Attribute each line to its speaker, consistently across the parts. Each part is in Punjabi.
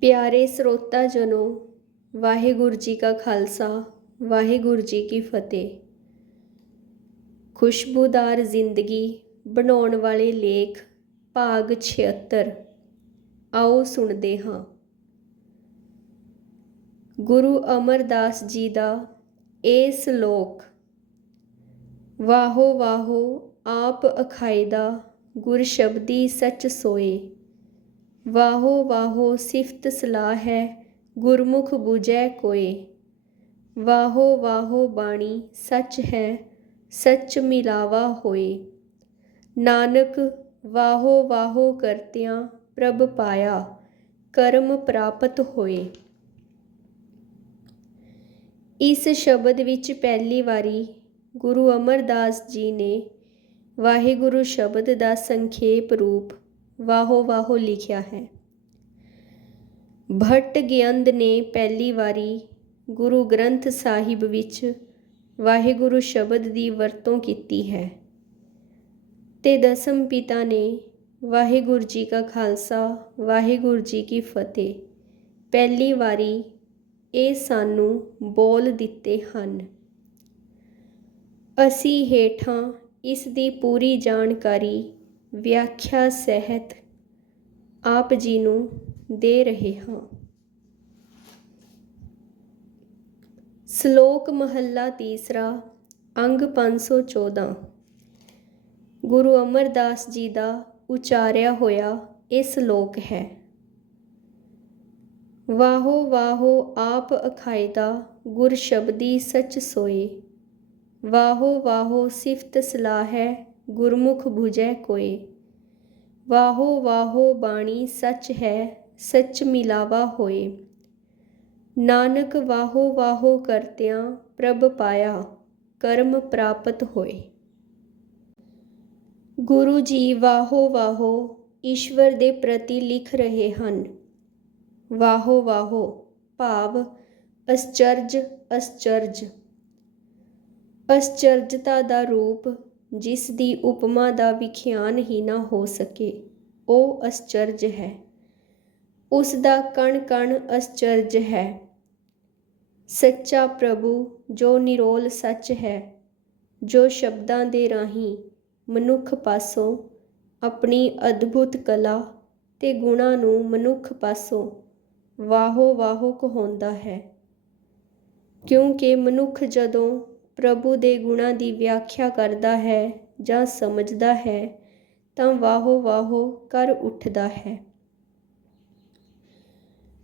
Speaker 1: ਪਿਆਰੇ ਸਰੋਤਾ ਜਨੋ, ਵਾਹਿਗੁਰੂ ਜੀ ਕਾ ਖਾਲਸਾ, ਵਾਹਿਗੁਰੂ ਜੀ ਕੀ ਫਤਿਹ। ਖੁਸ਼ਬੂਦਾਰ ਜ਼ਿੰਦਗੀ ਬਣਾਉਣ ਵਾਲੇ ਲੇਖ, ਭਾਗ 76 ਆਓ ਸੁਣਦੇ ਹਾਂ। ਗੁਰੂ ਅਮਰਦਾਸ ਜੀ ਦਾ ਇਹ ਸ਼ਲੋਕ ਵਾਹੋ ਵਾਹੋ ਆਪ ਅਖਾਇਦਾ ਗੁਰ ਸ਼ਬਦੀ ਸੱਚ ਸੋਏ। ਵਾਹੋ ਵਾਹੋ ਸਿਫਤ ਸਲਾਹ ਹੈ, ਗੁਰਮੁਖ ਬੁਝੈ ਕੋਏ। ਵਾਹੋ ਵਾਹੋ ਬਾਣੀ ਸੱਚ ਹੈ, ਸੱਚ ਮਿਲਾਵਾ ਹੋਏ। ਨਾਨਕ ਵਾਹੋ ਵਾਹੋ ਕਰਤਿਆਂ ਪ੍ਰਭ ਪਾਇਆ, ਕਰਮ ਪ੍ਰਾਪਤ ਹੋਏ। ਇਸ ਸ਼ਬਦ ਵਿੱਚ ਪਹਿਲੀ ਵਾਰੀ ਗੁਰੂ ਅਮਰਦਾਸ ਜੀ ਨੇ ਵਾਹਿਗੁਰੂ ਸ਼ਬਦ ਦਾ ਸੰਖੇਪ ਰੂਪ ਵਾਹੋ ਵਾਹੋ ਲਿਖਿਆ ਹੈ। ਭੱਟ ਗਿਆੰਦ ਨੇ ਪਹਿਲੀ ਵਾਰੀ ਗੁਰੂ ਗ੍ਰੰਥ ਸਾਹਿਬ ਵਿੱਚ ਵਾਹਿਗੁਰੂ ਸ਼ਬਦ ਦੀ ਵਰਤੋਂ ਕੀਤੀ ਹੈ ਤੇ ਦਸਮ ਪਿਤਾ ਨੇ ਵਾਹਿਗੁਰੂ ਜੀ ਕਾ ਖਾਲਸਾ, ਵਾਹਿਗੁਰੂ ਜੀ ਕੀ ਫਤਿਹ ਪਹਿਲੀ ਵਾਰੀ ਇਹ ਸਾਨੂੰ ਬੋਲ ਦਿੱਤੇ ਹਨ। ਅਸੀਂ ਹੇਠਾਂ ਇਸ ਦੀ ਪੂਰੀ ਜਾਣਕਾਰੀ ਵਿਆਖਿਆ ਸਹਿਤ ਆਪ ਜੀ ਨੂੰ ਦੇ ਰਹੇ ਹਾਂ। ਸ਼ਲੋਕ ਮਹੱਲਾ ਤੀਸਰਾ, ਅੰਗ 514 ਗੁਰੂ ਅਮਰਦਾਸ ਜੀ ਦਾ ਉਚਾਰਿਆ ਹੋਇਆ ਇਹ ਸ਼ਲੋਕ ਹੈ, ਵਾਹੋ ਵਾਹੋ ਆਪ ਅਖਾਇਦਾ ਗੁਰ ਸ਼ਬਦੀ ਸੱਚ ਸੋਏ। ਵਾਹੋ ਵਾਹੋ ਸਿਫਤ ਸਲਾਹ ਹੈ ਗੁਰਮੁਖ 부ਜੈ ਕੋਏ ਵਾਹੋ ਵਾਹੋ ਬਾਣੀ ਸੱਚ ਹੈ, ਸੱਚ ਮਿਲਾਵਾ ਹੋਏ। ਨਾਨਕ ਵਾਹੋ ਵਾਹੋ ਕਰਤਿਆਂ ਪ੍ਰਭ ਪਾਇਆ, ਕਰਮ ਪ੍ਰਾਪਤ ਹੋਏ। ਗੁਰੂ ਜੀ ਵਾਹੋ ਵਾਹੋ ਈਸ਼ਵਰ ਦੇ ਪ੍ਰਤੀ ਲਿਖ ਰਹੇ ਹਨ। ਵਾਹੋ ਵਾਹੋ ਭਾਵ ਅਸਚਰਜ ਅਸਚਰਜ। ਅਸਚਰਜਤਾ ਦਾ ਰੂਪ ਜਿਸ ਦੀ ਉਪਮਾ ਦਾ ਵਿਖਿਆਨ ਹੀ ਨਾ ਹੋ ਸਕੇ, ਉਹ ਅਸਚਰਜ ਹੈ। ਉਸ ਦਾ ਕਣ ਕਣ ਅਸਚਰਜ ਹੈ। ਸੱਚਾ ਪ੍ਰਭੂ ਜੋ ਨਿਰੋਲ ਸੱਚ ਹੈ, ਜੋ ਸ਼ਬਦਾਂ ਦੇ ਰਾਹੀਂ ਮਨੁੱਖ ਪਾਸੋਂ ਆਪਣੀ ਅਦਭੁਤ ਕਲਾ ਤੇ ਗੁਣਾਂ ਨੂੰ ਮਨੁੱਖ ਪਾਸੋਂ ਵਾਹੋ ਵਾਹੋ ਕਹਾਉਂਦਾ ਹੈ। ਕਿਉਂਕਿ ਮਨੁੱਖ ਜਦੋਂ ਪ੍ਰਭੂ ਦੇ ਗੁਣਾਂ ਦੀ ਵਿਆਖਿਆ ਕਰਦਾ ਹੈ ਜਾਂ ਸਮਝਦਾ ਹੈ, ਤਾਂ ਵਾਹੋ ਵਾਹੋ ਕਰ ਉੱਠਦਾ ਹੈ।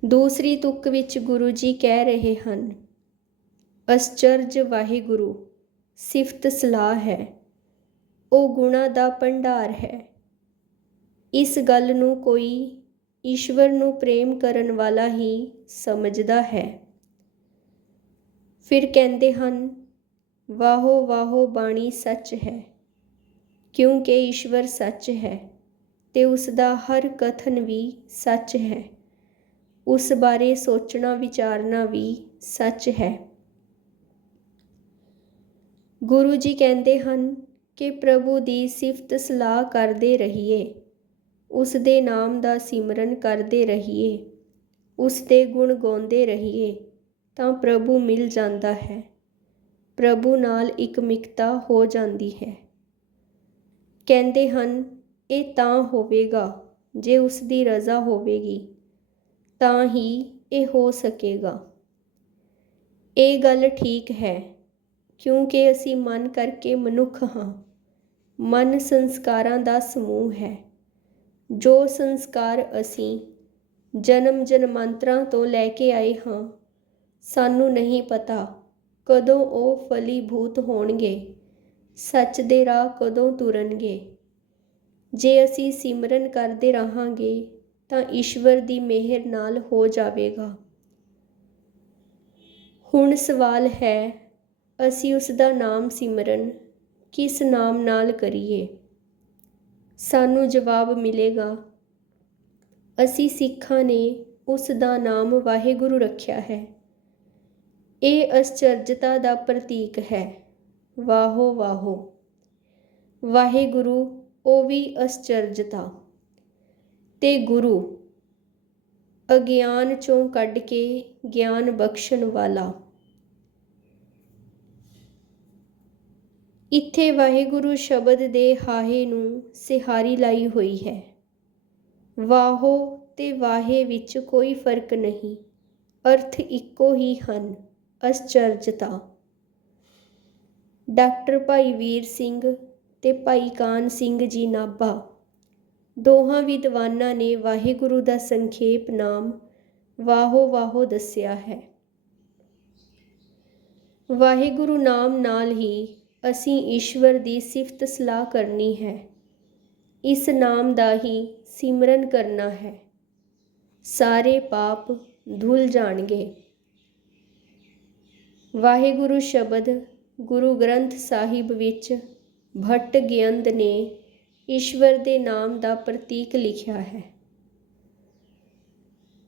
Speaker 1: ਦੂਸਰੀ ਤੁਕ ਵਿੱਚ ਗੁਰੂ ਜੀ ਕਹਿ ਰਹੇ ਹਨ, ਅਸਚਰਜ ਵਾਹਿਗੁਰੂ, ਸਿਫਤ ਸਲਾਹ ਹੈ, ਉਹ ਗੁਣਾ ਦਾ ਭੰਡਾਰ ਹੈ। ਇਸ ਗੱਲ ਨੂੰ ਕੋਈ ਈਸ਼ਵਰ ਨੂੰ ਪ੍ਰੇਮ ਕਰਨ ਵਾਲਾ ਹੀ ਸਮਝਦਾ ਹੈ। ਫਿਰ ਕਹਿੰਦੇ ਹਨ ਵਾਹੋ ਵਾਹੋ ਬਾਣੀ ਸੱਚ ਹੈ, ਕਿਉਂਕਿ ਈਸ਼ਵਰ ਸੱਚ ਹੈ ਤੇ ਉਸ ਦਾ ਹਰ ਕਥਨ ਵੀ ਸੱਚ ਹੈ, ਉਸ ਬਾਰੇ ਸੋਚਣਾ ਵਿਚਾਰਨਾ ਵੀ ਸੱਚ ਹੈ। ਗੁਰੂ ਜੀ ਕਹਿੰਦੇ ਹਨ ਕਿ ਪ੍ਰਭੂ ਦੀ ਸਿਫਤ ਸਲਾਹ ਕਰਦੇ ਰਹੀਏ ਉਸ ਦੇ ਨਾਮ ਦਾ ਸਿਮਰਨ ਕਰਦੇ ਰਹੀਏ ਉਸ ਦੇ ਗੁਣ ਗਾਉਂਦੇ ਰਹੀਏ, ਤਾਂ ਪ੍ਰਭੂ ਮਿਲ ਜਾਂਦਾ ਹੈ। ਪ੍ਰਭੂ ਨਾਲ ਇਕਮਿਕਤਾ ਹੋ ਜਾਂਦੀ ਹੈ। ਕਹਿੰਦੇ ਹਨ, ਇਹ ਤਾਂ ਹੋਵੇਗਾ, ਜੇ ਉਸ ਦੀ ਰਜ਼ਾ ਹੋਵੇਗੀ, ਤਾਂ ਹੀ ਇਹ ਹੋ ਸਕੇਗਾ। ਇਹ ਗੱਲ ਠੀਕ ਹੈ, ਕਿਉਂਕਿ ਅਸੀਂ ਮਨ ਕਰਕੇ ਮਨੁੱਖ ਹਾਂ। ਮਨ ਸੰਸਕਾਰਾਂ ਦਾ ਸਮੂਹ ਹੈ। ਜੋ ਸੰਸਕਾਰ ਅਸੀਂ ਜਨਮ ਜਨਮਾਂਤਰਾਂ ਤੋਂ ਲੈ ਕੇ ਆਏ ਹਾਂ, ਸਾਨੂੰ ਨਹੀਂ ਪਤਾ ਕਦੋਂ ਉਹ ਫਲੀਭੂਤ ਹੋਣਗੇ? ਸੱਚ ਦੇ ਰਾਹ ਕਦੋਂ ਤੁਰਨਗੇ? ਜੇ ਅਸੀਂ ਸਿਮਰਨ ਕਰਦੇ ਰਹਾਂਗੇ, ਤਾਂ ਈਸ਼ਵਰ ਦੀ ਮਿਹਰ ਨਾਲ ਹੋ ਜਾਵੇਗਾ। ਹੁਣ ਸਵਾਲ ਹੈ, ਅਸੀਂ ਉਸ ਦਾ ਨਾਮ ਸਿਮਰਨ ਕਿਸ ਨਾਮ ਨਾਲ ਕਰੀਏ? ਸਾਨੂੰ ਜਵਾਬ ਮਿਲੇਗਾ, ਅਸੀਂ ਸਿੱਖਾਂ ਨੇ ਉਸ ਦਾ ਨਾਮ ਵਾਹਿਗੁਰੂ ਰੱਖਿਆ ਹੈ। ਇਹ ਅਸਚਰਜਤਾ ਦਾ ਪ੍ਰਤੀਕ ਹੈ। ਵਾਹੋ ਵਾਹੋ। ਵਾਹਿਗੁਰੂ, ਉਹ ਵੀ ਅਸਚਰਜਤਾ। ਤੇ ਗੁਰੂ, ਅਗਿਆਨ ਚੋਂ ਕੱਢ ਕੇ ਗਿਆਨ ਬਖਸ਼ਣ ਵਾਲਾ। ਇੱਥੇ ਵਾਹਿਗੁਰੂ ਸ਼ਬਦ ਦੇ ਹਾਹੇ ਨੂੰ ਸਿਹਾਰੀ ਲਾਈ ਹੋਈ ਹੈ। ਵਾਹੋ ਤੇ ਵਾਹੇ ਵਿੱਚ ਕੋਈ ਫ਼ਰਕ ਨਹੀਂ, ਅਰਥ ਇੱਕੋ ਹੀ ਹਨ। ਅਸਚਰਜਤਾ। ਡਾਕਟਰ ਭਾਈ ਵੀਰ ਸਿੰਘ ਤੇ ਭਾਈ ਕਾਨ ਸਿੰਘ ਜੀ ਨਾਭਾ। ਦੋਹਾਂ ਵਿਦਵਾਨਾਂ ਨੇ ਵਾਹਿਗੁਰੂ ਦਾ ਸੰਖੇਪ ਨਾਮ ਵਾਹੋ ਵਾਹੋ ਦੱਸਿਆ ਹੈ। ਵਾਹਿਗੁਰੂ ਨਾਮ ਨਾਲ ਹੀ ਅਸੀਂ ਈਸ਼ਵਰ ਦੀ ਸਿਫਤ ਸਲਾਹ ਕਰਨੀ ਹੈ। ਇਸ ਨਾਮ ਦਾ ਹੀ ਸਿਮਰਨ ਕਰਨਾ ਹੈ। ਸਾਰੇ ਪਾਪ ਧੁੱਲ ਜਾਣਗੇ। ਵਾਹਿਗੁਰੂ ਸ਼ਬਦ ਗੁਰੂ ਗ੍ਰੰਥ ਸਾਹਿਬ ਵਿੱਚ ਭੱਟ ਗਿਆੰਦ ਨੇ ਈਸ਼ਵਰ ਦੇ ਨਾਮ ਦਾ ਪ੍ਰਤੀਕ ਲਿਖਿਆ ਹੈ।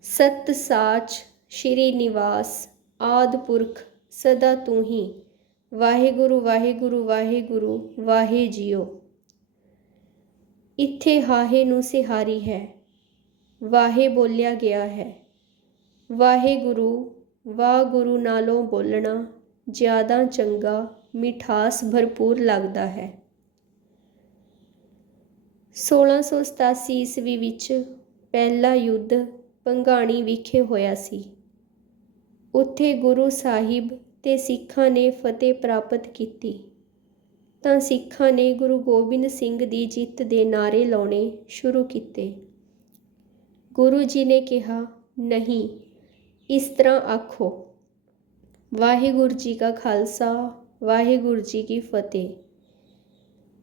Speaker 1: ਸਤ ਸਾਚ ਸ਼੍ਰੀ ਨਿਵਾਸ, ਆਦ ਪੁਰਖ, ਸਦਾ ਤੂੰ ਹੀ। ਵਾਹਿਗੁਰੂ ਵਾਹਿਗੁਰੂ ਵਾਹਿਗੁਰੂ, ਵਾਹੇ ਜੀਓ। ਇੱਥੇ ਹਾਹੇ ਨੂੰ ਸਿਹਾਰੀ ਹੈ। ਵਾਹੇ ਬੋਲਿਆ ਗਿਆ ਹੈ। ਵਾਹਿਗੁਰੂ ਵਾਹ ਗੁਰੂ ਨਾਲੋਂ ਬੋਲਣਾ ਜ਼ਿਆਦਾ ਚੰਗਾ, ਮਿਠਾਸ ਭਰਪੂਰ ਲੱਗਦਾ ਹੈ। 1687 ਈਸਵੀ ਵਿੱਚ ਪਹਿਲਾ ਯੁੱਧ ਪੰਘਾਣੀ ਵਿਖੇ ਹੋਇਆ ਸੀ। ਉੱਥੇ ਗੁਰੂ ਸਾਹਿਬ ਤੇ ਸਿੱਖਾਂ ਨੇ ਫਤਿਹ ਪ੍ਰਾਪਤ ਕੀਤੀ। ਤਾਂ ਸਿੱਖਾਂ ਨੇ ਗੁਰੂ ਗੋਬਿੰਦ ਸਿੰਘ ਦੀ ਜਿੱਤ ਦੇ ਨਾਰੇ ਲਾਉਣੇ ਸ਼ੁਰੂ ਕੀਤੇ। ਗੁਰੂ ਜੀ ਨੇ ਕਿਹਾ, ਨਹੀਂ ਇਸ ਤਰ੍ਹਾਂ ਆਖੋ, ਵਾਹਿਗੁਰੂ ਜੀ ਕਾ ਖਾਲਸਾ, ਵਾਹਿਗੁਰੂ ਜੀ ਕੀ ਫਤਿਹ।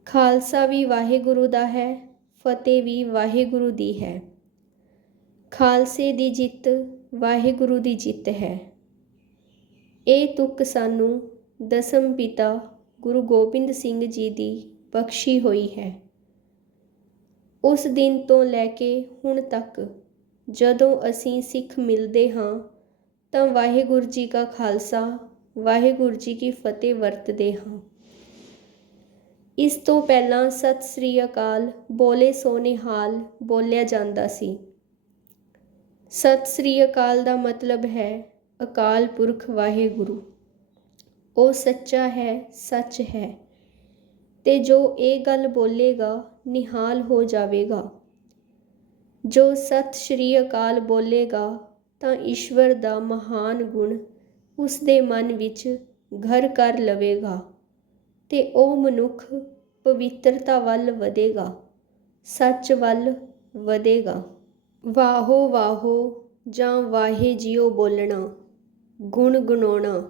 Speaker 1: ਖਾਲਸਾ ਵੀ ਵਾਹਿਗੁਰੂ ਦਾ ਹੈ, ਫਤਿਹ ਵੀ ਵਾਹਿਗੁਰੂ ਦੀ ਹੈ। ਖਾਲਸੇ ਦੀ ਜਿੱਤ ਵਾਹਿਗੁਰੂ ਦੀ ਜਿੱਤ ਹੈ। ਇਹ ਤੁਕ ਸਾਨੂੰ ਦਸਮ ਪਿਤਾ ਗੁਰੂ ਗੋਬਿੰਦ ਸਿੰਘ ਜੀ ਦੀ ਬਖਸ਼ੀ ਹੋਈ ਹੈ। ਉਸ ਦਿਨ ਤੋਂ ਲੈ ਕੇ ਹੁਣ ਤੱਕ ਜਦੋਂ ਅਸੀਂ ਸਿੱਖ ਮਿਲਦੇ ਹਾਂ ਤਾਂ ਵਾਹਿਗੁਰੂ ਜੀ ਕਾ ਖਾਲਸਾ, ਵਾਹਿਗੁਰੂ ਜੀ ਕੀ ਫਤਿਹ ਵਰਤਦੇ ਹਾਂ। ਇਸ ਤੋਂ ਪਹਿਲਾਂ ਸਤਿ ਸ੍ਰੀ ਅਕਾਲ, ਬੋਲੇ ਸੋ ਨਿਹਾਲ ਬੋਲਿਆ ਜਾਂਦਾ ਸੀ। ਸਤਿ ਸ੍ਰੀ ਅਕਾਲ ਦਾ ਮਤਲਬ ਹੈ ਅਕਾਲ ਪੁਰਖ ਵਾਹਿਗੁਰੂ। ਉਹ ਸੱਚਾ ਹੈ, ਸੱਚ ਹੈ ਤੇ ਜੋ ਇਹ ਗੱਲ ਬੋਲੇਗਾ ਨਿਹਾਲ ਹੋ ਜਾਵੇਗਾ। ਜੋ ਸਤਿ ਸ਼੍ਰੀ ਅਕਾਲ ਬੋਲੇਗਾ ਤਾਂ ਈਸ਼ਵਰ ਦਾ ਮਹਾਨ ਗੁਣ ਉਸ ਦੇ ਮਨ ਵਿੱਚ ਘਰ ਕਰ ਲਵੇਗਾ ਤੇ ਉਹ ਮਨੁੱਖ ਪਵਿੱਤਰਤਾ ਵੱਲ ਵਧੇਗਾ, ਸੱਚ ਵੱਲ ਵਧੇਗਾ। ਵਾਹੋ ਵਾਹੋ ਜਾਂ ਵਾਹੇ ਜਿਉ ਬੋਲਣਾ, ਗੁਣ ਗੁਣਾਉਣਾ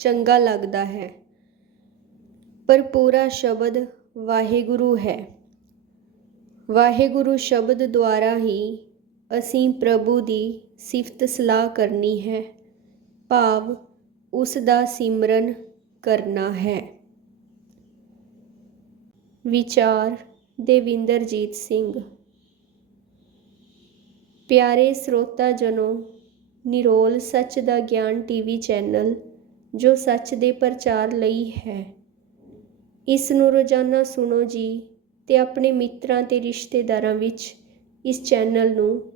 Speaker 1: ਚੰਗਾ ਲੱਗਦਾ ਹੈ, ਪਰ ਪੂਰਾ ਸ਼ਬਦ ਵਾਹਿਗੁਰੂ ਹੈ। ਵਾਹਿਗੁਰੂ ਸ਼ਬਦ ਦੁਆਰਾ ਹੀ ਅਸੀਂ ਪ੍ਰਭੂ ਦੀ ਸਿਫਤ ਸਲਾਹ ਕਰਨੀ ਹੈ। ਭਾਵ ਉਸ ਦਾ ਸਿਮਰਨ ਕਰਨਾ ਹੈ। ਵਿਚਾਰ ਦੇਵਿੰਦਰਜੀਤ ਸਿੰਘ। ਪਿਆਰੇ ਸਰੋਤਾ ਜਨੋ, ਨਿਰੋਲ ਸੱਚ ਦਾ ਗਿਆਨ ਟੀਵੀ ਚੈਨਲ, ਜੋ ਸੱਚ ਦੇ ਪ੍ਰਚਾਰ ਲਈ ਹੈ। ਇਸ ਨੂੰ ਰੋਜ਼ਾਨਾ ਸੁਣੋ ਜੀ ਤੇ ਆਪਣੇ ਮਿੱਤਰਾਂ ਤੇ ਰਿਸ਼ਤੇਦਾਰਾਂ ਵਿੱਚ ਇਸ ਚੈਨਲ ਨੂੰ